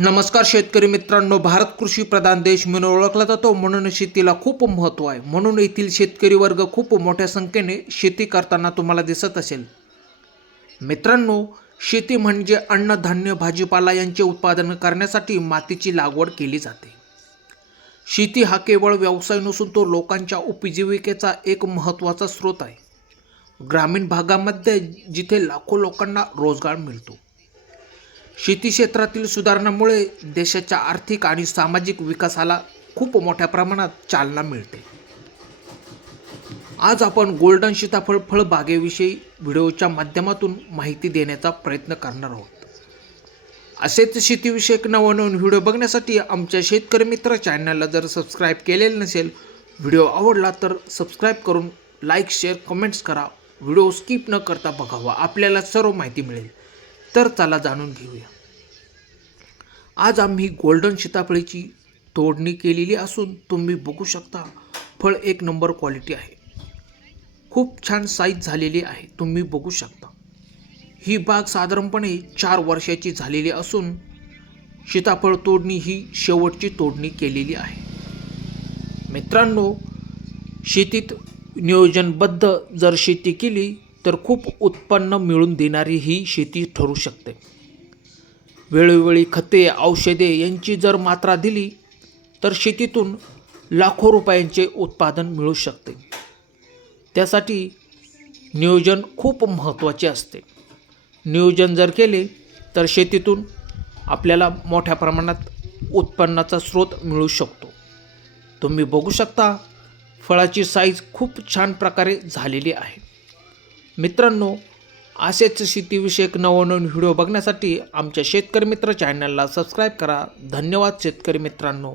नमस्कार शेतकरी मित्रांनो, भारत कृषी प्रधान देश म्हणून ओळखला जातो, म्हणून शेतीला खूप महत्त्व आहे. म्हणून येथील शेतकरी वर्ग खूप मोठ्या संख्येने शेती करताना तुम्हाला दिसत असेल. मित्रांनो, शेती म्हणजे अन्नधान्य, भाजीपाला यांचे उत्पादन करण्यासाठी मातीची लागवड केली जाते. शेती हा केवळ व्यवसाय नसून तो लोकांच्या उपजीविकेचा एक महत्त्वाचा स्रोत आहे. ग्रामीण भागामध्ये जिथे लाखो लोकांना रोजगार मिळतो. शेती क्षेत्रातील सुधारणामुळे देशाच्या आर्थिक आणि सामाजिक विकासाला खूप मोठ्या प्रमाणात चालना मिळते. आज आपण गोल्डन सीताफळ फळबागेविषयी व्हिडिओच्या माध्यमातून माहिती देण्याचा प्रयत्न करणार आहोत. असेच शेतीविषयक नवनवीन व्हिडिओ बघण्यासाठी आमच्या शेतकरी मित्र चॅनलला जर सबस्क्राईब केलेले नसेल, व्हिडिओ आवडला तर सबस्क्राईब करून लाईक, शेअर, कमेंट्स करा. व्हिडिओ स्किप न करता बघावा, आपल्याला सर्व माहिती मिळेल. तर चला जाणून घेऊया. आज आम्ही गोल्डन सीताफळीची तोडणी केलेली असून तुम्ही बघू शकता, फळ एक नंबर क्वालिटी आहे. खूप छान साईज झालेली आहे. तुम्ही बघू शकता ही बाग साधारणपणे 4 वर्षाची झालेली असून सीताफळ तोडणी ही शेवटची तोडणी केलेली आहे. मित्रांनो, शेतीत नियोजनबद्ध जर शेती केली तर खूप उत्पन्न मिळवून देणारी ही शेती ठरू शकते. वेळोवेळी खते, औषधे यांची जर मात्रा दिली तर शेतीतून लाखो रुपयांचे उत्पादन मिळू शकते. त्यासाठी नियोजन खूप महत्त्वाचे असते. नियोजन जर केले तर शेतीतून आपल्याला मोठ्या प्रमाणात उत्पन्नाचा स्रोत मिळू शकतो. तुम्ही बघू शकता, फळाची साईज खूप छान प्रकारे झालेली आहे. मित्रांनो, असेच शेतीविषयक नवनवीन व्हिडिओ बघण्यासाठी आमच्या शेतकरी मित्र चॅनलला सबस्क्राईब करा. धन्यवाद शेतकरी मित्रांनो.